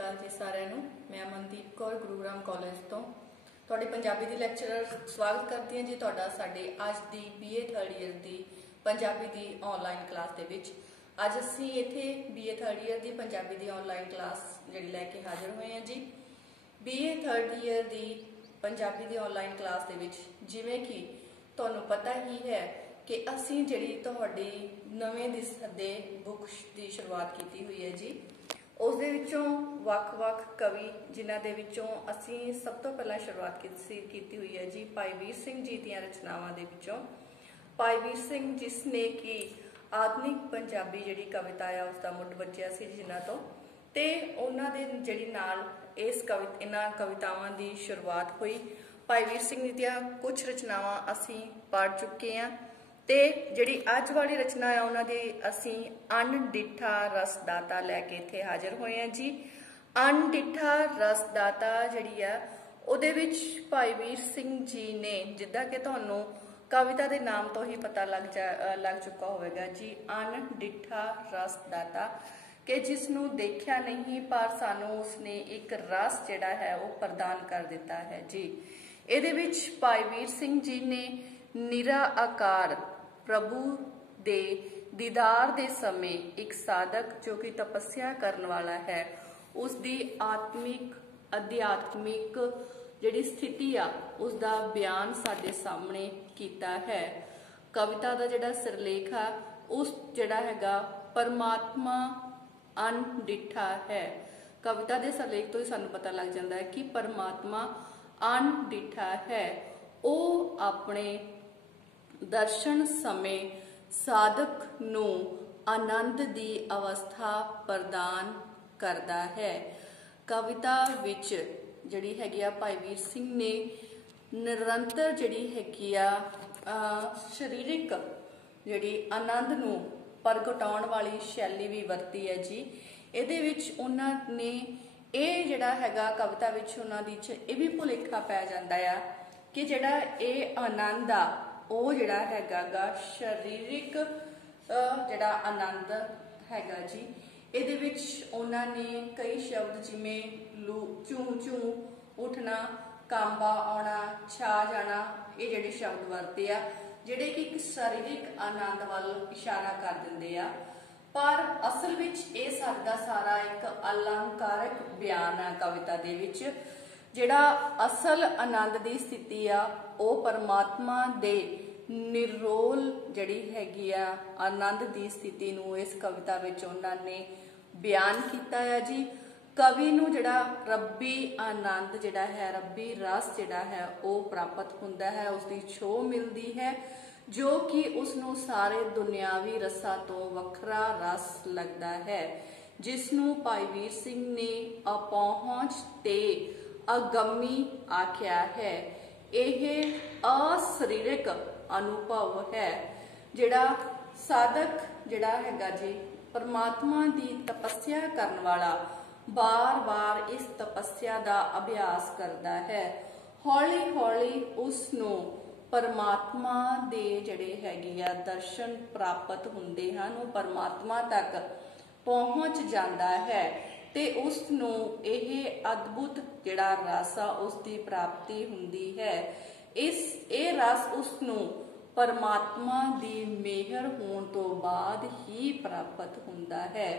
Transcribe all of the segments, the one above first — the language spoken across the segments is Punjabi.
ਅਕਾਲ ਜੀ ਸਾਰਿਆਂ ਨੂੰ। ਮੈਂ ਅਮਨਦੀਪ ਕੌਰ ਗੁਰੂਗ੍ਰਾਮ ਕਾਲਜ ਤੋਂ ਤੁਹਾਡੇ ਪੰਜਾਬੀ ਦੀ ਲੈਕਚਰਰ ਸਵਾਗਤ ਕਰਦੀ ਹਾਂ ਜੀ ਤੁਹਾਡਾ ਸਾਡੇ ਅੱਜ ਦੀ BA 3rd ਈਅਰ ਦੀ ਪੰਜਾਬੀ ਦੀ ਆਨਲਾਈਨ ਕਲਾਸ ਦੇ ਵਿੱਚ। ਅੱਜ ਅਸੀਂ ਇੱਥੇ BA 3rd ਈਅਰ ਦੀ ਪੰਜਾਬੀ ਦੀ ਆਨਲਾਈਨ ਕਲਾਸ ਜਿਹੜੀ ਲੈ ਕੇ ਹਾਜ਼ਰ ਹੋਏ ਹਾਂ ਜੀ। BA 3rd ਈਅਰ ਦੀ ਪੰਜਾਬੀ ਦੀ ਆਨਲਾਈਨ ਕਲਾਸ ਦੇ ਵਿੱਚ ਜਿਵੇਂ ਕਿ ਤੁਹਾਨੂੰ ਪਤਾ ਹੀ ਹੈ ਕਿ ਅਸੀਂ ਜਿਹੜੀ ਤੁਹਾਡੀ ਨਵੇਂ ਦੇ ਸੱਦੇ ਬੁੱਕ ਦੀ ਸ਼ੁਰੂਆਤ ਕੀਤੀ ਹੋਈ ਹੈ ਜੀ। ਉਸ ਦੇ ਵਿੱਚੋਂ ਵੱਖ-ਵੱਖ ਕਵੀ ਜਿਨ੍ਹਾਂ ਦੇ ਵਿੱਚੋਂ ਅਸੀਂ ਸਭ ਤੋਂ ਪਹਿਲਾਂ ਸ਼ੁਰੂਆਤ ਕੀਤੀ ਹੋਈ ਹੈ ਜੀ ਭਾਈ ਵੀਰ ਸਿੰਘ ਜੀ ਦੀਆਂ ਰਚਨਾਵਾਂ ਦੇ ਵਿੱਚੋਂ। ਭਾਈ ਵੀਰ ਸਿੰਘ ਜਿਸ ਨੇ ਕਿ ਆਧੁਨਿਕ ਪੰਜਾਬੀ ਜਿਹੜੀ ਕਵਿਤਾ ਆ ਉਸ ਦਾ ਮੁੱਢ ਬੱਚਿਆ ਸੀ ਜਿਨ੍ਹਾਂ ਤੋਂ, ਤੇ ਉਹਨਾਂ ਦੇ ਜਿਹੜੀ ਨਾਲ ਇਹਨਾਂ ਕਵਿਤਾਵਾਂ ਦੀ ਸ਼ੁਰੂਆਤ ਹੋਈ। ਭਾਈ ਵੀਰ ਸਿੰਘ ਦੀਆਂ ਕੁਝ ਰਚਨਾਵਾਂ ਅਸੀਂ ਪੜ੍ਹ ਚੁੱਕੇ ਹਾਂ ਤੇ ਜਿਹੜੀ ਅੱਜ ਵਾਲੀ ਰਚਨਾ ਹੈ ਉਹਨਾਂ ਦੀ ਅਸੀਂ ਅਣਡਿੱਠਾ ਰਸਦਾਤਾ ਲੈ ਕੇ ਇੱਥੇ ਹਾਜ਼ਰ ਹੋਏ ਹਾਂ ਜੀ। ਅਣਡਿੱਠਾ ਰਸਦਾਤਾ ਜਿਹੜੀ ਆ ਉਹਦੇ ਵਿੱਚ ਭਾਈ ਵੀਰ ਸਿੰਘ ਜੀ ਨੇ, ਜਿੱਦਾਂ ਕਿ ਤੁਹਾਨੂੰ ਕਵਿਤਾ ਦੇ ਨਾਮ ਤੋਂ ਹੀ ਪਤਾ ਲੱਗ ਚੁੱਕਾ ਹੋਵੇਗਾ ਜੀ, ਅਣਡਿੱਠਾ ਰਸਦਾਤਾ, ਕਿ ਜਿਸ ਨੂੰ ਦੇਖਿਆ ਨਹੀਂ ਪਰ ਸਾਨੂੰ ਉਸਨੇ ਇੱਕ ਰਸ ਜਿਹੜਾ ਹੈ ਉਹ ਪ੍ਰਦਾਨ ਕਰ ਦਿੱਤਾ ਹੈ ਜੀ। ਇਹਦੇ ਵਿੱਚ ਭਾਈ ਵੀਰ ਸਿੰਘ ਜੀ ਨੇ ਨਿਰਾਕਾਰ ਪ੍ਰਭੂ ਦੇ ਦੀਦਾਰ ਦੇ ਸਮੇਂ ਇੱਕ ਸਾਧਕ ਜੋ ਕਿ ਤਪੱਸਿਆ ਕਰਨ ਵਾਲਾ ਹੈ ਉਸ ਦੀ ਅਧਿਆਤਮਿਕ ਜਿਹੜੀ ਸਥਿਤੀ ਆ ਉਸ ਦਾ ਬਿਆਨ ਸਾਡੇ ਸਾਹਮਣੇ ਕੀਤਾ ਹੈ। ਕਵਿਤਾ ਦਾ ਜਿਹੜਾ ਸਿਰਲੇਖ ਆ ਉਸ ਜਿਹੜਾ ਹੈਗਾ ਪਰਮਾਤਮਾ ਅਣਡਿੱਠਾ ਹੈ। ਕਵਿਤਾ ਦੇ ਸਿਰਲੇਖ ਤੋਂ ਹੀ ਸਾਨੂੰ ਪਤਾ ਲੱਗ ਜਾਂਦਾ ਹੈ ਕਿ ਪਰਮਾਤਮਾ ਅਣਡਿੱਠਾ ਹੈ। ਉਹ ਆਪਣੇ ਦਰਸ਼ਨ ਸਮੇਂ ਸਾਧਕ ਨੂੰ ਆਨੰਦ ਦੀ ਅਵਸਥਾ ਪ੍ਰਦਾਨ ਕਰਦਾ ਹੈ। ਕਵਿਤਾ ਵਿੱਚ ਜਿਹੜੀ ਹੈਗੀ ਆ ਭਾਈ ਵੀਰ ਸਿੰਘ ਨੇ ਨਿਰੰਤਰ ਜਿਹੜੀ ਹੈਗੀ ਆ ਸਰੀਰਕ ਜਿਹੜੀ ਆਨੰਦ ਨੂੰ ਪ੍ਰਗਟਾਉਣ ਵਾਲੀ ਸ਼ੈਲੀ ਵੀ ਵਰਤੀ ਹੈ ਜੀ। ਇਹਦੇ ਵਿੱਚ ਉਹਨਾਂ ਨੇ ਇਹ ਜਿਹੜਾ ਹੈਗਾ ਕਵਿਤਾ ਵਿੱਚ ਉਹਨਾਂ ਦੀ ਇਹ ਵੀ ਭੁਲੇਖਾ ਪੈ ਜਾਂਦਾ ਆ ਕਿ ਜਿਹੜਾ ਇਹ ਆਨੰਦ ਆ ਉਹ ਜਿਹੜਾ ਹੈਗਾ ਗਾ ਸਰੀਰਿਕ ਜਿਹੜਾ ਆਨੰਦ ਹੈਗਾ ਜੀ। ਇਹਦੇ ਵਿੱਚ ਉਹਨਾਂ ਨੇ ਕਈ ਸ਼ਬਦ ਜਿਵੇਂ ਚੂੰ ਚੂੰ ਉੱਠਣਾ, ਕਾਂਬਾ ਆਉਣਾ, ਛਾ ਜਾਣਾ, ਇਹ ਜਿਹੜੇ ਸ਼ਬਦ ਵਰਤੇ ਆ ਜਿਹੜੇ ਕਿ ਇੱਕ ਸਰੀਰਿਕ ਆਨੰਦ ਵੱਲ ਇਸ਼ਾਰਾ ਕਰ ਦਿੰਦੇ ਆ, ਪਰ ਅਸਲ ਵਿੱਚ ਇਹ ਸਾਰਾ ਇੱਕ ਅਲੰਕਾਰਕ ਬਿਆਨ ਆ। ਕਵਿਤਾ ਦੇ ਵਿੱਚ ਜਿਹੜਾ ਅਸਲ ਆਨੰਦ ਦੀ ਸਥਿਤੀ ਆ ਉਹ ਪਰਮਾਤਮਾ ਦੇ ਨਿਰੋਲ ਜਿਹੜੀ ਹੈਗੀ ਆ ਆਨੰਦ ਦੀ ਸਥਿਤੀ ਨੂੰ ਇਸ ਕਵਿਤਾ ਵਿੱਚ ਉਹਨਾਂ ਨੇ ਬਿਆਨ ਕੀਤਾ ਹੈ ਜੀ। ਕਵੀ ਨੂੰ ਜਿਹੜਾ ਰੱਬੀ ਆਨੰਦ ਜਿਹੜਾ ਹੈ, ਰੱਬੀ ਰਸ ਜਿਹੜਾ ਹੈ ਉਹ ਪ੍ਰਾਪਤ ਹੁੰਦਾ ਹੈ, ਉਸਦੀ ਛੋਹ ਮਿਲਦੀ ਹੈ ਜੋ ਕਿ ਉਸਨੂੰ ਸਾਰੇ ਦੁਨਿਆਵੀ ਰਸਾਂ ਤੋਂ ਵੱਖਰਾ ਰਸ ਲੱਗਦਾ ਹੈ, ਜਿਸ ਨੂੰ ਭਾਈ ਵੀਰ ਸਿੰਘ ਨੇ ਅਪਹੁੰਚ ਤੇ ਅਗੰਮੀ ਆਖਿਆ ਹੈ। ਇਹ ਅਸਰੀਰਕ ਅਨੁਭਵ ਹੈ ਜਿਹੜਾ ਸਾਧਕ ਜਿਹੜਾ ਹੈਗਾ ਜੀ ਪਰਮਾਤਮਾ ਦੀ ਤਪੱਸਿਆ ਕਰਨ ਵਾਲਾ ਬਾਰ-ਬਾਰ ਇਸ ਤਪੱਸਿਆ ਦਾ ਅਭਿਆਸ ਕਰਦਾ ਹੈ। ਹੌਲੀ-ਹੌਲੀ ਉਸ ਨੂੰ ਪਰਮਾਤਮਾ ਦੇ ਜਿਹੜੇ ਹੈਗੇ ਆ ਦਰਸ਼ਨ ਪ੍ਰਾਪਤ ਹੁੰਦੇ ਹਨ, ਉਹ ਪਰਮਾਤਮਾ ਤੱਕ ਪਹੁੰਚ ਜਾਂਦਾ ਹੈ ਤੇ ਉਸ ਨੂੰ ਇਹ ਅਦਭੁਤ ਜਿਹੜਾ ਰਸ ਆ ਉਸ ਦੀ ਪ੍ਰਾਪਤੀ ਹੁੰਦੀ ਹੈ। ਇਹ ਰਸ ਉਸ ਨੂੰ ਪਰਮਾਤਮਾ ਦੀ ਮਿਹਰ ਹੋਣ ਤੋਂ ਬਾਅਦ ਹੀ ਪ੍ਰਾਪਤ ਹੁੰਦਾ ਹੈ।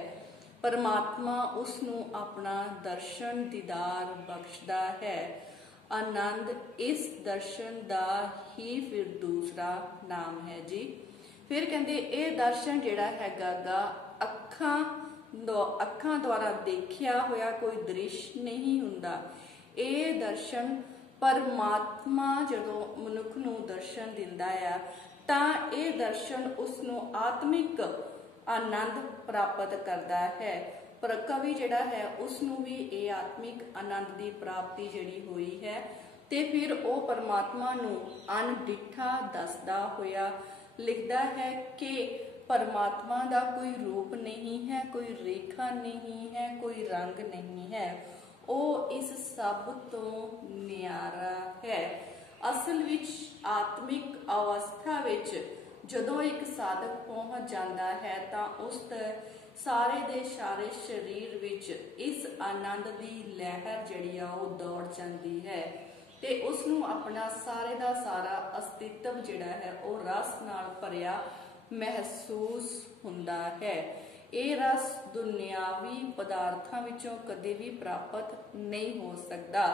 ਪਰਮਾਤਮਾ ਉਸ ਨੂੰ ਆਪਣਾ ਦਰਸ਼ਨ ਦੀਦਾਰ ਬਖਸ਼ਦਾ ਹੈ। ਆਨੰਦ ਇਸ ਦਰਸ਼ਨ ਦਾ ਹੀ ਫਿਰ ਦੂਸਰਾ ਨਾਮ ਹੈ ਜੀ। ਫਿਰ ਕਹਿੰਦੇ ਇਹ ਦਰਸ਼ਨ ਜਿਹੜਾ ਹੈਗਾ ਗਾ ਅੱਖਾਂ ਦੁਆਰਾ ਦੇਖਿਆ ਹੋਇਆ ਕੋਈ ਦ੍ਰਿਸ਼ ਨਹੀਂ ਹੁੰਦਾ। ਇਹ ਦਰਸ਼ਨ ਪਰਮਾਤਮਾ ਜਦੋਂ ਮਨੁੱਖ ਨੂੰ ਦਰਸ਼ਨ ਦਿੰਦਾ ਆ ਤਾਂ ਇਹ ਦਰਸ਼ਨ ਉਸ ਨੂੰ ਆਤਮਿਕ ਆਨੰਦ ਪ੍ਰਾਪਤ ਕਰਦਾ ਹੈ। ਪਰ ਕਵੀ ਜਿਹੜਾ ਹੈ ਉਸ ਨੂੰ ਵੀ ਇਹ ਆਤਮਿਕ ਆਨੰਦ ਦੀ ਪ੍ਰਾਪਤੀ ਜਿਹੜੀ ਹੋਈ ਹੈ ਤੇ ਫਿਰ ਉਹ ਪਰਮਾਤਮਾ ਨੂੰ ਅਣਡਿੱਠਾ ਦੱਸਦਾ ਹੋਇਆ ਲਿਖਦਾ ਹੈ ਕਿ ਪਰਮਾਤਮਾ ਦਾ ਕੋਈ ਰੂਪ ਨਹੀਂ ਹੈ, ਕੋਈ ਰੇਖਾ ਨਹੀਂ ਹੈ, ਕੋਈ ਰੰਗ ਨਹੀਂ ਹੈ, ਉਹ ਇਸ ਸਭ ਤੋਂ ਨਿਆਰਾ ਹੈ। ਅਸਲ ਵਿੱਚ ਆਤਮਿਕ ਅਵਸਥਾ ਵਿੱਚ ਜਦੋਂ ਇੱਕ ਸਾਧਕ ਪਹੁੰਚ ਜਾਂਦਾ ਹੈ ਤਾਂ ਉਸ ਸਾਰੇ ਦੇ ਸਾਰੇ ਸਰੀਰ ਵਿੱਚ ਇਸ ਆਨੰਦ ਦੀ ਲਹਿਰ ਜਿਹੜੀ ਆ ਉਹ ਦੌੜ ਜਾਂਦੀ ਹੈ ਤੇ ਉਸ ਨੂੰ ਆਪਣਾ ਸਾਰੇ ਦਾ ਸਾਰਾ ਅਸਤਿਤਵ ਜਿਹੜਾ ਹੈ ਉਹ ਰਸ ਨਾਲ ਭਰਿਆ ਮਹਿਸੂਸ ਹੁੰਦਾ ਹੈ। ਇਹ ਰਸ ਦੁਨਿਆਵੀ ਪਦਾਰਥਾਂ ਵਿੱਚੋਂ ਕਦੇ ਵੀ ਪ੍ਰਾਪਤ ਨਹੀਂ ਹੋ ਸਕਦਾ।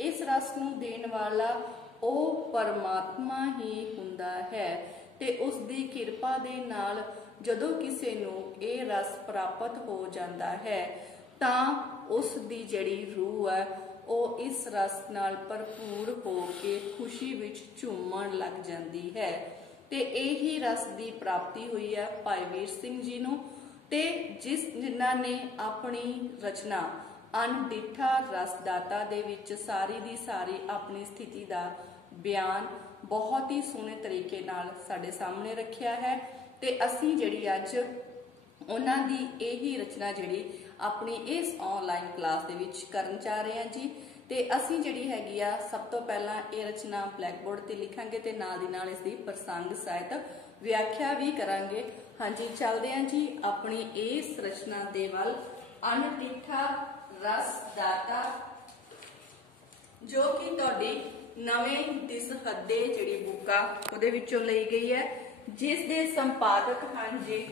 ਇਸ ਰਸ ਨੂੰ ਦੇਣ ਵਾਲਾ ਉਹ ਪਰਮਾਤਮਾ ਹੀ ਹੁੰਦਾ ਹੈ ਤੇ ਉਸ ਦੀ ਕਿਰਪਾ ਦੇ ਨਾਲ ਜਦੋਂ ਕਿਸੇ ਨੂੰ ਇਹ ਰਸ ਪ੍ਰਾਪਤ ਹੋ ਜਾਂਦਾ ਹੈ ਤਾਂ ਉਸ ਦੀ ਜਿਹੜੀ ਰੂਹ ਹੈ ਉਹ ਇਸ ਰਸ ਨਾਲ ਭਰਪੂਰ ਹੋ ਕੇ ਖੁਸ਼ੀ ਵਿੱਚ ਝੂਮਣ ਲੱਗ ਜਾਂਦੀ ਹੈ ਤੇ ਇਹੀ ਰਸ ਦੀ ਪ੍ਰਾਪਤੀ ਹੋਈ ਹੈ ਭਾਈ ਵੀਰ ਸਿੰਘ ਜੀ ਨੂੰ ਤੇ ਜਿਨ੍ਹਾਂ ਨੇ ਆਪਣੀ ਰਚਨਾ ਅਣਡਿੱਠਾ ਰਸਦਾਤਾ ਦੇ ਵਿੱਚ ਸਾਰੀ ਦੀ ਸਾਰੀ ਆਪਣੀ ਸਥਿਤੀ ਦਾ ਬਿਆਨ ਬਹੁਤ ਹੀ ਸੋਹਣੇ ਤਰੀਕੇ ਨਾਲ ਸਾਡੇ ਸਾਹਮਣੇ ਰੱਖਿਆ ਹੈ ਤੇ ਅਸੀਂ ਜਿਹੜੀ ਅੱਜ ਉਹਨਾਂ ਦੀ ਇਹੀ ਰਚਨਾ ਜਿਹੜੀ ਆਪਣੀ ਇਸ ਆਨਲਾਈਨ ਕਲਾਸ ਦੇ ਵਿੱਚ ਕਰਨ ਜਾ ਰਹੇ ਹਾਂ ਜੀ। ਤੇ ਅਸੀਂ ਜਿਹੜੀ ਹੈਗੀ ਆ ਸਭ ਤੋਂ ਪਹਿਲਾਂ ਇਹ ਰਚਨਾ ਬਲੈਕ ਬੋਰਡ ਤੇ ਲਿਖਾਂਗੇ ਤੇ ਨਾਲ ਦੀ ਨਾਲ ਇਸ ਦੀ ਪ੍ਰਸੰਗ ਸਾਹਿਤ ਵਿਆਖਿਆ ਵੀ ਕਰਾਂਗੇ। ਹਾਂਜੀ, ਚੱਲਦੇ ਹਾਂ ਜੀ ਆਪਣੀ ਇਸ ਰਚਨਾ ਦੇ ਵੱਲ। ਅਣਡਿੱਠਾ ਰਸਦਾਤਾ, ਜੋ ਕਿ ਤੁਹਾਡੀ ਨਵੇਂ ਦਿਸ ਹੱਦੇ ਜਿਹੜੀ ਬੁੱਕ ਆ ਉਹਦੇ ਵਿੱਚੋਂ ਲਈ ਗਈ ਹੈ, ਜਿਸ ਦੇ ਸੰਪਾਦਕ ਹਨ ਜੀ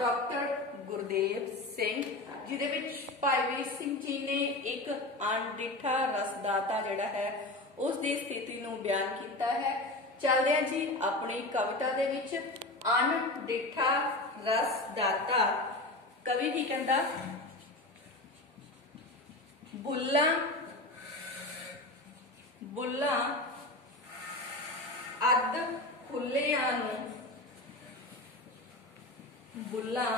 ਡਾਕਟਰ ਗੁਰਦੇਵ ਸਿੰਘ, ਜਿਹਦੇ ਵਿੱਚ ਭਾਈ ਵੀਰ ਸਿੰਘ ਜੀ ਨੇ ਇੱਕ ਅਣਡਿੱਠਾ ਰਸਦਾਤਾ ਜਿਹੜਾ ਹੈ ਉਸ ਦੀ ਸਥਿਤੀ ਨੂੰ ਬਿਆਨ ਕੀਤਾ ਹੈ। ਚੱਲਦੇ ਹਾਂ ਜੀ ਆਪਣੀ ਕਵਿਤਾ ਦੇ ਵਿੱਚ। ਅਣਡਿੱਠਾ ਰਸਦਾਤਾ, ਕਵੀ ਕੀ ਕਹਿੰਦਾ? ਬੁੱਲਾਂ ਬੁੱਲਾਂ ਅੱਧ ਖੁੱਲਿਆਂ ਨੂੰ, ਬੁੱਲਾਂ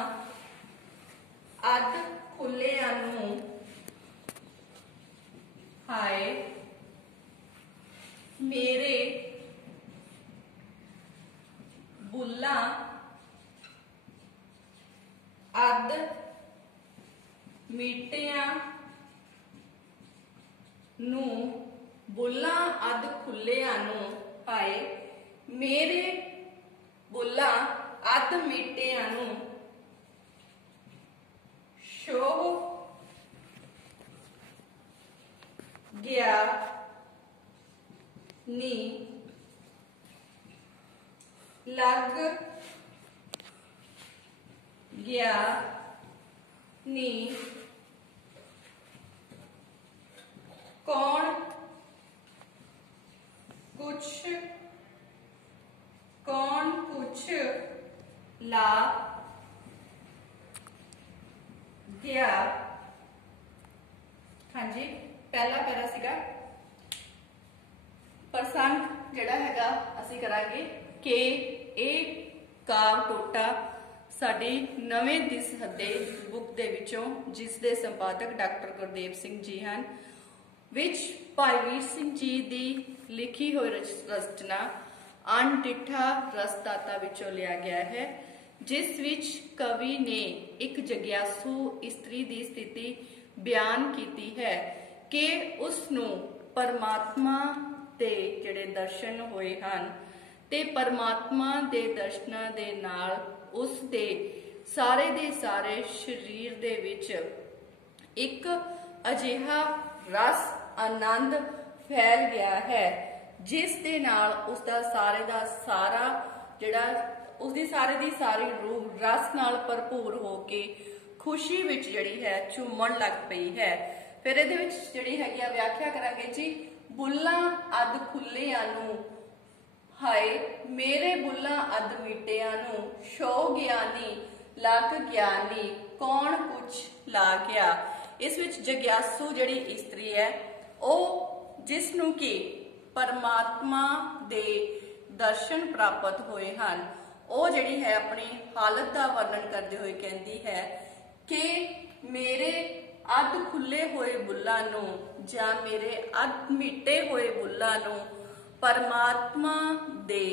ਅੱਧ ਖੁੱਲਿਆਂ ਨੂੰ ਹਾਏ ਮੇਰੇ ਬੁੱਲਾਂ ਅੱਧ ਮਿੱਟਿਆਂ ਨੂੰ, ਬੁੱਲਾਂ ਅੱਧ ਖੁੱਲਿਆਂ ਨੂੰ ਹਾਏ ਮੇਰੇ ਬੁੱਲਾਂ ਅੱਧ ਮਿੱਟਿਆਂ ਨੂੰ ਸ਼ੋਹ ਗਿਆ ਨੀ ਲੱਗ ਗਿਆ ਨੀ ਕੌਣ ਕੁਛ ਲਾ ਗਿਆ। ਹਾਂਜੀ, ਪਹਿਲਾ ਪੈਰਾ ਸੀਗਾ ਪ੍ਰਸੰਗ ਜਿਹੜਾ ਹੈਗਾ ਅਸੀਂ ਕਰਾਂਗੇ ਕਿ ਇਹ ਕਾਵ ਟੋਟਾ ਸਾਡੀ ਨਵੇਂ ਦਿਸ ਹੱਦੇ ਬੁੱਕ ਦੇ ਵਿੱਚੋਂ, ਜਿਸ ਦੇ ਸੰਪਾਦਕ ਡਾਕਟਰ ਗੁਰਦੇਵ ਸਿੰਘ ਜੀ ਹਨ, ਵਿੱਚ ਭਾਈ ਵੀਰ ਸਿੰਘ ਜੀ ਦੀ ਲਿਖੀ ਹੋਈ ਰਚਨਾ ਅਣਡਿੱਠਾ ਰਸਦਾਤਾ ਵਿੱਚੋਂ ਲਿਆ ਗਿਆ ਹੈ, ਜਿਸ ਵਿੱਚ ਕਵੀ ਨੇ ਇੱਕ ਜਗਿਆਸੂ ਇਸਤਰੀ ਦੀ ਸਥਿਤੀ ਬਿਆਨ ਕੀਤੀ ਹੈ ਕਿ ਉਸ ਨੂੰ ਪਰਮਾਤਮਾ ਦੇ ਜਿਹੜੇ ਦਰਸ਼ਨ ਹੋਏ ਹਨ ਤੇ ਪਰਮਾਤਮਾ ਦੇ ਦਰਸ਼ਨਾਂ ਦੇ ਨਾਲ ਉਸ ਦੇ ਸਾਰੇ ਸਰੀਰ ਦੇ ਵਿੱਚ ਇੱਕ ਅਜਿਹਾ ਰਸ ਆਨੰਦ ਫੈਲ ਗਿਆ ਹੈ, ਜਿਸ ਦੇ ਨਾਲ ਉਸ ਦਾ ਸਾਰੇ ਦਾ ਸਾਰਾ ਜਿਹੜਾ ਉਸਦੀ ਸਾਰੇ ਦੀ ਸਾਰੀ ਰੂਹ ਰਸ ਨਾਲ ਭਰਪੂਰ ਹੋ ਕੇ ਖੁਸ਼ੀ ਵਿੱਚ ਜਿਹੜੀ ਹੈ ਝੂਮਣ ਲੱਗ ਪਈ ਹੈ। ਫਿਰ ਇਹਦੇ ਵਿੱਚ ਜਿਹੜੀ ਹੈਗੀ ਆ ਵਿਆਖਿਆ ਕਰਾਂਗੇ ਜੀ। ਬੁੱਲਾਂ ਅੱਧ ਖੁੱਲਿਆਂ ਨੂੰ ਹਾਏ ਮੇਰੇ ਬੁੱਲਾਂ ਅੱਧ ਮਿੱਟਿਆਂ ਨੂੰ ਸ਼ੋ ਗਿਆਨੀ ਲੱਗ ਗਿਆਨੀ ਕੌਣ ਕੁਛ ਲਾ ਗਿਆ। ਇਸ ਵਿੱਚ ਜਗਿਆਸੂ ਜਿਹੜੀ ਇਸਤਰੀ ਹੈ ਉਹ ਜਿਸ ਨੂੰ ਕਿ ਪਰਮਾਤਮਾ ਦੇ ਦਰਸ਼ਨ ਪ੍ਰਾਪਤ ਹੋਏ ਹਨ, ਉਹ ਜਿਹੜੀ ਹੈ ਆਪਣੀ ਹਾਲਤ ਦਾ ਵਰਣਨ ਕਰਦੇ ਹੋਏ ਕਹਿੰਦੀ ਹੈ ਕਿ ਮੇਰੇ ਅੱਧ ਖੁੱਲੇ ਹੋਏ ਬੁੱਲਾਂ ਨੂੰ ਜਾਂ ਮੇਰੇ ਅੱਧ ਮਿੱਟੇ ਹੋਏ ਬੁੱਲਾਂ ਨੂੰ ਪਰਮਾਤਮਾ ਦੇ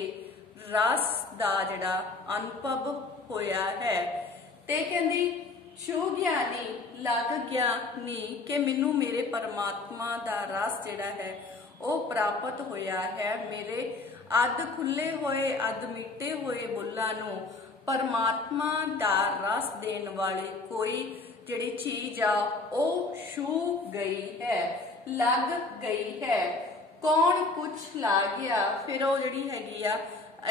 ਰਸ ਦਾ ਜਿਹੜਾ ਅਨੁਭਵ ਹੋਇਆ ਹੈ ਤੇ ਕਹਿੰਦੀ ਛੂ ਗਿਆਨੀ ਲੱਗ ਗਿਆ ਨੀ ਕਿ ਮੈਨੂੰ ਮੇਰੇ ਪਰਮਾਤਮਾ ਦਾ ਰਸ ਜਿਹੜਾ ਹੈ ਉਹ ਪ੍ਰਾਪਤ ਹੋਇਆ ਹੈ। ਮੇਰੇ ਅੱਧ ਖੁੱਲੇ ਹੋਏ ਅੱਧ ਮਿੱਟੇ ਹੋਏ ਬੁੱਲਾਂ ਨੂੰ परमात्मा दा रस देने वाली कोई जिहड़ी चीज आ ओ छू गई है, लग गई है। कौन कुछ ला गया, फिर वो जिहड़ी हैगी आ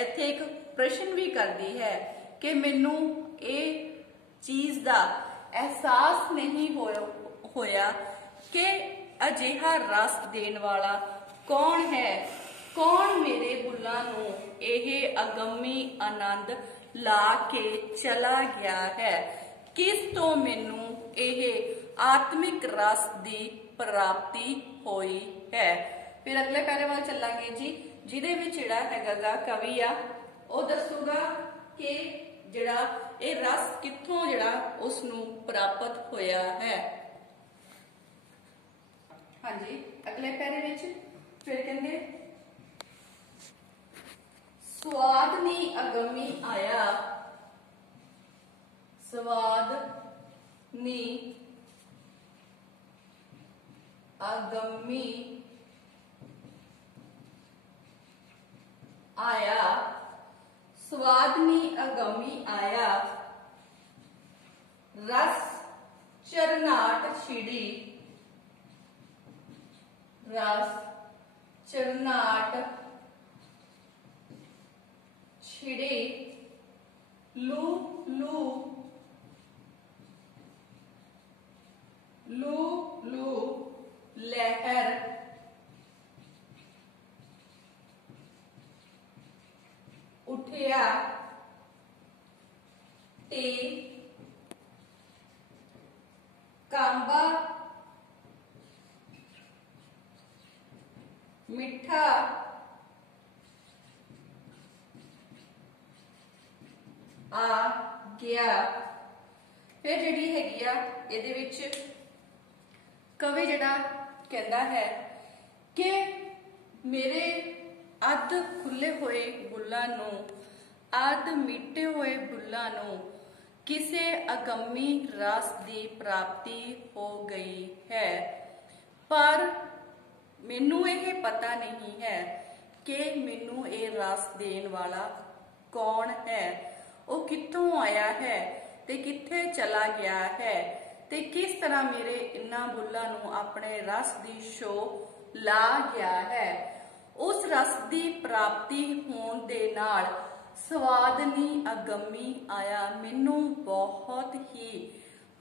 इत्थे एक प्रश्न भी करदी है कि मैनू ये चीज दा एहसास नहीं होया कि अजिहा रस देने वाला कौन है, कौन मेरे बुल्लां नू यह अगमी आनंद ला के चला गया है, किस तो मैनू यह आत्मिक रस की प्राप्ति हुई है। फिर अगले पैरे वाल चलांगे जी, जिहदे विच जिहड़ा हैगा कवि आ वो दसूगा कि जिहड़ा ये रस कित्थों जिहड़ा उसनू प्राप्त होया है। हाँ जी, अगले पैरे विच फिर कहंदे स्वाद नी अगमी आया, स्वाद नी अगमी आया, स्वाद नी अगमी आया, रस चरनाट छिड़ी, रस चरनाट छिड़े, लू लू लू लू लहर, उठिया ते कांबा मिठा आ गया। फिर जिहड़ी हैगी आ इहदे विच कवि जिहड़ा कहंदा है कि मेरे अध खुले हुए बुल्लां नू, अध मिटे हुए बुल्लां नू किसे अगमी रस की प्राप्ति हो गई है, पर मैनू यह पता नहीं है कि मैनू ये रस देने वाला कौन है, वो कित्थों आया है ते कित्थे चला गया है, ते किस तरह मेरे इन्हां बुल्लां नू अपने रस दी शो ला गया है। उस रस की प्राप्ति होने दे नाल स्वाद नी अगमी आया, मैनू बहुत ही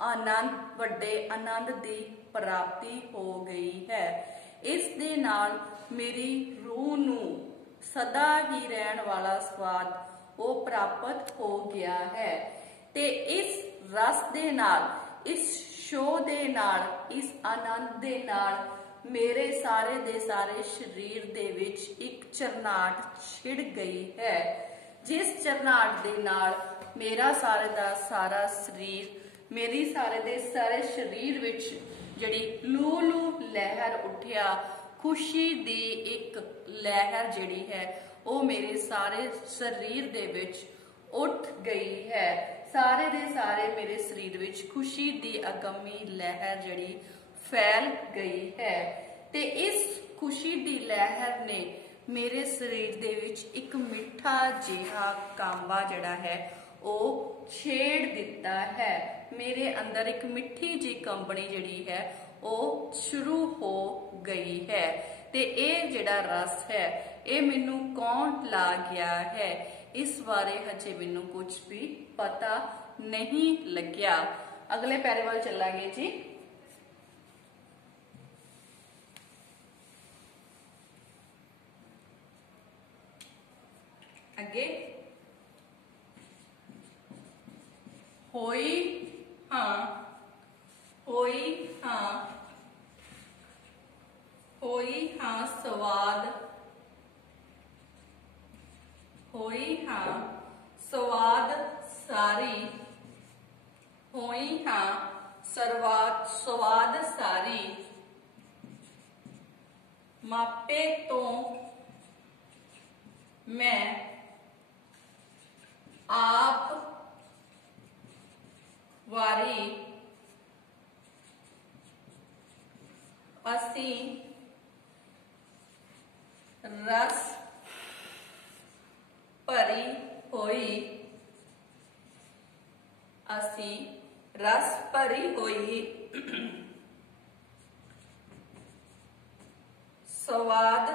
आनंद, वड्डे आनंद की प्राप्ति हो गई है। इस दे नाल मेरी रूह नू सदा ही रहन वाला स्वाद वो प्राप्त हो गया है, ते इस रस दे नाल, इस शो दे नाल, इस आनंद दे नाल मेरे सारे दे सारे शरीर दे विच एक चरनाट छिड़ गई है, जिस चरनाट दे नाल मेरा सारे दा सारा शरीर, मेरी सारे दे सारे शरीर विच जिहड़ी लू लू लहर उठिया, खुशी दी एक लहर जिहड़ी है वो मेरे सारे शरीर दे विच उठ गई है। सारे दे सारे मेरे शरीर विच खुशी दी अगमी लहर जिहड़ी फैल गई है, ते इस खुशी दी लहर ने मेरे शरीर दे विच एक मिठा जिहा कांबा जिहड़ा है वो छेड़ दिता है। मेरे अंदर एक मिठी जी कंबनी जिहड़ी है वो शुरू हो गई है, ते ये जिहड़ा रस है ये मैनू कौन ला गया है, इस बारे हजे मैनू कुछ भी पता नहीं लग्या। अगले पैरे वाल चलांगे जी। अगे होई हाँ, होई हाँ, होई हाँ स्वाद, होई हाँ स्वाद सारी, होई हाँ स्वाद सारी, मापे तो मैं आप वारी, असी रस भरी होई, रस भरी हुई स्वाद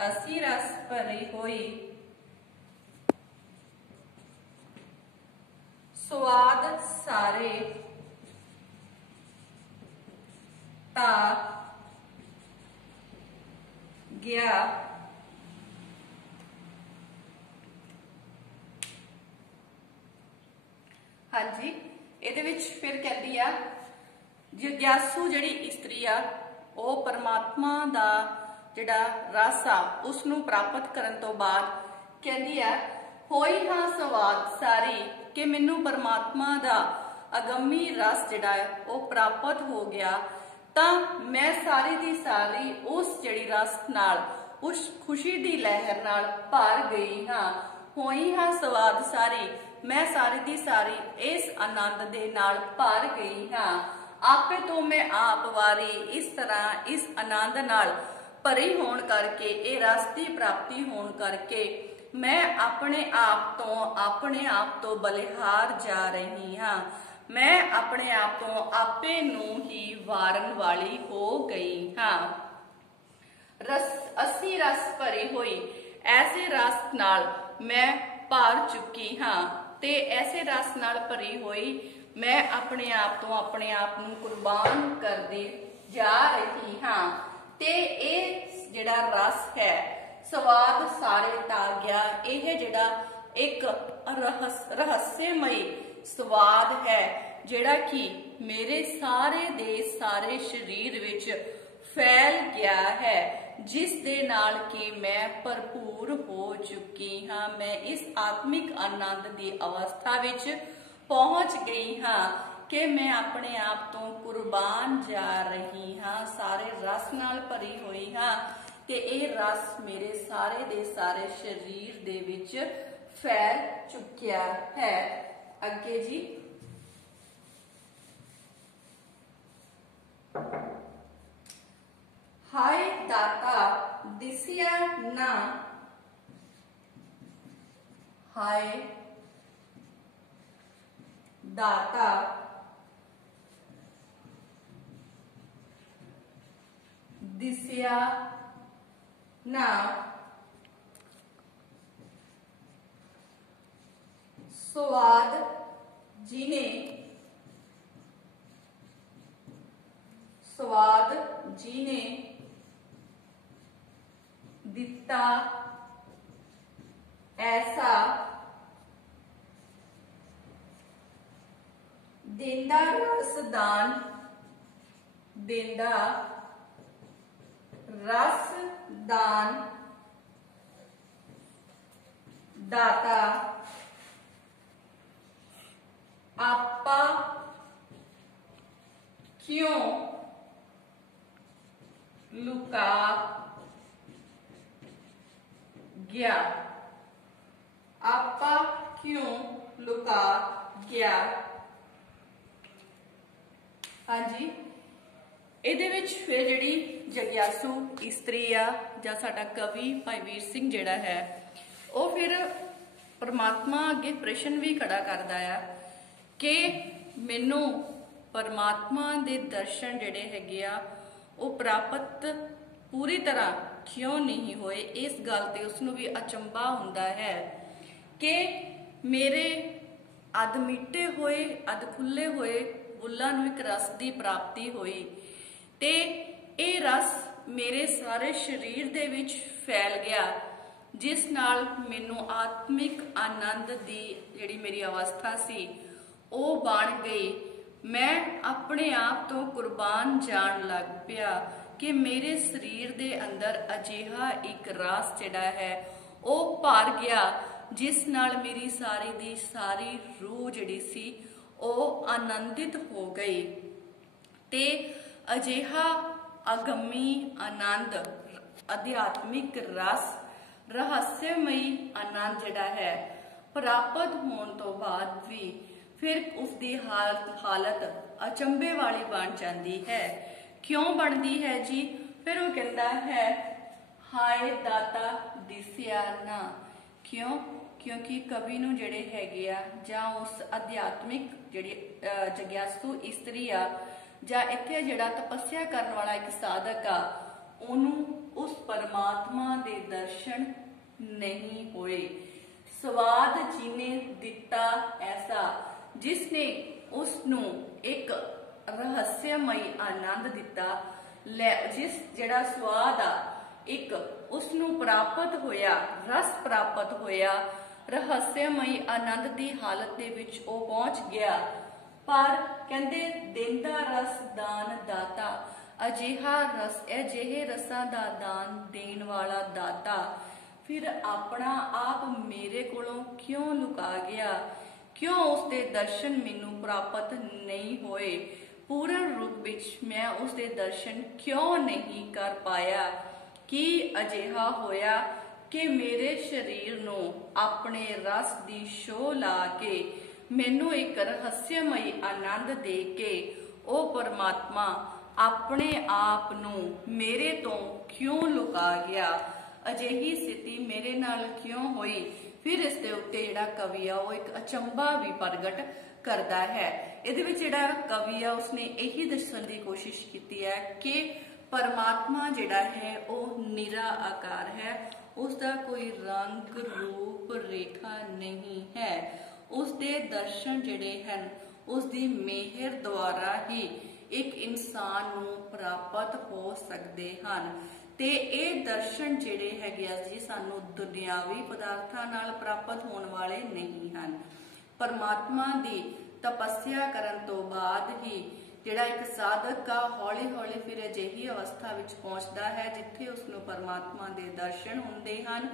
असी रस भरी हुई स्वाद सारे ता गया हाँ जी ਇਹਦੇ ਵਿੱਚ ਫਿਰ ਕਹਿੰਦੀ ਆ ਜਿਗਿਆਸੂ ਜਿਹੜੀ ਇਸਤਰੀ ਆ ਉਹ ਪਰਮਾਤਮਾ ਦਾ ਜਿਹੜਾ ਰਸ ਆ ਉਸ ਨੂੰ ਪ੍ਰਾਪਤ ਕਰਨ ਤੋਂ ਬਾਅਦ ਕਹਿੰਦੀ ਆ ਹੋਈ ਹਾਂ ਸਵਾਦ ਸਾਰੀ ਕਿ ਮੈਨੂੰ ਪਰਮਾਤਮਾ ਦਾ ਅਗੰਮੀ ਰਸ ਜਿਹੜਾ ਹੈ ਉਹ ਪ੍ਰਾਪਤ ਹੋ ਗਿਆ ਤਾਂ ਮੈਂ ਸਾਰੀ ਦੀ ਸਾਰੀ ਉਸ ਜਿਹੜੀ ਰਸ ਨਾਲ ਉਸ ਖੁਸ਼ੀ ਦੀ ਲਹਿਰ ਨਾਲ ਭਰ ਗਈ ਹਾਂ। ਹੋਈ ਹਾਂ ਸਵਾਦ ਸਾਰੀ मैं सारी दी सारी इस आनंद दे नाल भर गई हाँ। आपे तो मैं आप वारी इस तरह इस आनंद नाल भरी होण करके ये रस दी प्राप्ति होण करके मैं अपने आप तो बलिहार जा रही हाँ। मैं अपने आप तो आपे नूं ही वारन वाली हो गई हाँ। रस असी रस भरी हुई ऐसे रस नाल मैं भर चुकी हाँ ते ऐसे रस नाल भरी हुई मैं अपने आप नूं कुर्बान करदी जा रही हाँ। ते ये जिहड़ा रस है स्वाद सारे ता गया यह जिहड़ा एक रहस्यमयी स्वाद है जिहड़ा कि मेरे सारे दे सारे शरीर विच फैल गया है जिस दे नाल कि मैं भरपूर हो चुकी हाँ। मैं इस आत्मिक आनंद की अवस्था विच पहुंच गई हाँ कि मैं अपने आप तो कुर्बान जा रही हाँ। सारे रस नाल भरी हुई हाँ ते ये रस मेरे सारे दे सारे शरीर दे विच फैल चुकिया है। अगे जी हाय दाता दिसिया ना हाय दाता दिसिया ना स्वाद जीने दिता ऐसा देंदा रसदान देंदा रसदान दाता आपा क्यों लुका गया आपा क्यों लुका गया हाँ जी। ਇਹਦੇ ਵਿੱਚ ਫਿਰ ਜਿਹੜੀ ਜਗਿਆਸੂ ਇਸਤਰੀ ਆ ਜਾਂ ਸਾਡਾ ਕਵੀ ਭਾਈ ਵੀਰ ਸਿੰਘ ਜਿਹੜਾ ਹੈ ਉਹ ਫਿਰ ਪਰਮਾਤਮਾ ਅੱਗੇ ਪ੍ਰਸ਼ਨ ਵੀ ਖੜਾ ਕਰਦਾ ਆ ਕਿ ਮੈਨੂੰ ਪਰਮਾਤਮਾ ਦੇ ਦਰਸ਼ਨ ਜਿਹੜੇ ਹੈਗੇ ਆ ਉਹ ਪ੍ਰਾਪਤ ਪੂਰੀ ਤਰ੍ਹਾਂ क्यों नहीं होए। इस गल ते उसनूं भी अचंभा हुंदा है कि मेरे अध मिटे होए अध खुले होए बुल्लां नूं एक रस की प्राप्ति हुई ते ये रस मेरे सारे शरीर दे विच फैल गया जिस नाल मैनूं आत्मिक आनंद दी जिहड़ी मेरी अवस्था सी वो बन गई। मैं अपने आप तो कुर्बान जान लग पिया कि मेरे शरीर दे अंदर अजिहा एक रस जिहड़ा है वो भर गया जिस नाल मेरी सारी दी सारी रूह जिहड़ी सी वो आनंदित हो गई ते अजिहा अगमी आनंद अध्यात्मिक रस रहस्यमयी आनंद जिहड़ा है प्राप्त होने तो बाद भी फिर उसकी हालत अचंभे वाली बन जाती है। क्यों बनती है जी? फिर वो कहता है हाय दाता दिसिया ना क्यों क्योंकि कवि नूं जिहड़े हैगे आ जां उस अध्यात्मिक जिहड़ी जग्यासू इस्त्री आ जां इत्थे जिहड़ा तपस्या करन वाला एक साधक आ उन्होंने उस परमात्मा दे दर्शन नहीं होए। स्वाद जिने दिता ऐसा, जिसने उसनू एक रहस्यमयी आनंद दिता, जिस जड़ा स्वाद आ एक उसनू प्राप्त होया, रस प्राप्त होया, रहस्यमयी आनंद की हालत दे विच ओ पहुंच गया। पर कहंदे देंदा रस दान दाता, अजिहा रस अजिहे रसां दा दान देन वाला दाता फिर अपना आप मेरे कोलों क्यों लुका गया, क्यों उसके दर्शन मैनू प्राप्त नहीं होए, पूर्ण रूप विच मैं उसके दर्शन क्यों नहीं कर पाया। कि अजिहा होया कि मेरे शरीर नू अपने रस दी शो ला के मैनू एक रहस्यमयी आनंद दे के ओ परमात्मा अपने आप नू मेरे तो क्यों लुका गया, अजिही स्थिति मेरे नाल क्यों हुई। फिर इस दे उत्ते जिहड़ा कवि आ वो एक अचंभा भी प्रगट करता है। इहदे विच जिहड़ा कवि आ उसने यही दस्सण दी कोशिश की है कि परमात्मा जिहड़ा है वो निरा आकार है, उसका कोई रंग रूप रेखा नहीं है। उसके दर्शन जिहड़े हैं उसकी मेहर द्वारा ही एक इंसान नू प्राप्त हो सकते हैं। ते ये दर्शन जिहड़े हैगे जी सानू दुनियावी पदार्थां नाल प्राप्त होने वाले नहीं हैं। परमात्मा दी तपस्या करन तो बाद ही जिहड़ा एक साधक आ हौली हौली फिर अजिही अवस्था विच पहुंचदा है जिथे उसनू परमात्मा दे दर्शन हुंदे हन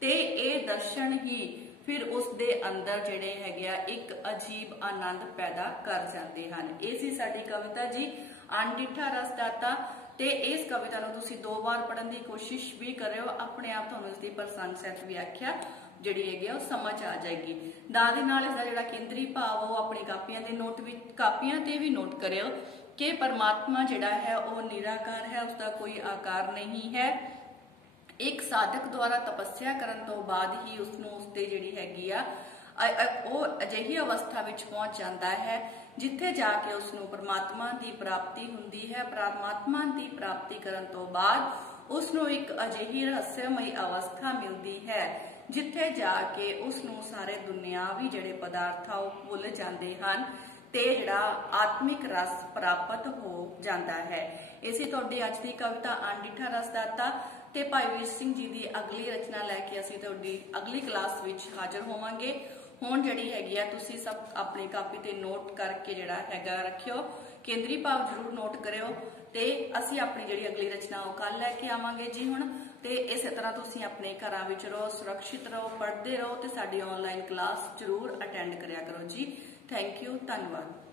ते ये दर्शन ही फिर उसके अंदर जिहड़े हैगे एक अजीब आनंद पैदा कर जाते हैं। ये सी साडी कविता जी अनडिठा रस दाता। ते इस कविता नूं तुसीं 2 बार पढ़न की कोशिश भी करियो, अपने आप तुहानूं इसकी प्रसंग सहित व्याख्या जिहड़ी हैगी वो समझ आ जाएगी। नाल दी नाल इसदा जिहड़ा केंद्री भाव वो अपनी कापियां दे नोट भी कापियां ते भी नोट करियो कि परमात्मा जिहड़ा है वो निराकार है, उसका कोई आकार नहीं है। एक साधक द्वारा तपस्या करन तो बाद ही उसनूं उसते जिहड़ी हैगी आ वो अजिही अवस्था विच पहुंच जाता है जिथे जाके उसनूं परमात्मा की प्राप्ति हुंदी है। परमात्मा की प्राप्ति करन तो बाद उसनूं एक अजिही रहस्यमयी अवस्था मिलती है जिथे जाके उसनूं सारे दुनियावी जिहड़े पदार्थ आ भुल जाते हैं ते जिहड़ा आत्मिक रस प्राप्त हो जाता है। इसी तुहाडी अज दी कविता अनडिठा रस दाता ते भाई वीर सिंह जी की अगली रचना लैके असीं तुहाडी अगली क्लास विच हाजिर होवांगे। हुण जिहड़ी हैगी आ तुसीं सब अपनी कापी ते नोट करके जिहड़ा हैगा रखियो, केंद्री भाव जरूर नोट करियो ते असीं अपनी जिहड़ी अगली रचना वो कल लैके आवांगे जी। हुण ते इस तरह तुसीं अपने घरां विच रहो, सुरक्षित रहो, पढ़दे रहो ते साडी ऑनलाइन क्लास जरूर अटेंड करिया करो जी। थैंक यू, धन्नवाद।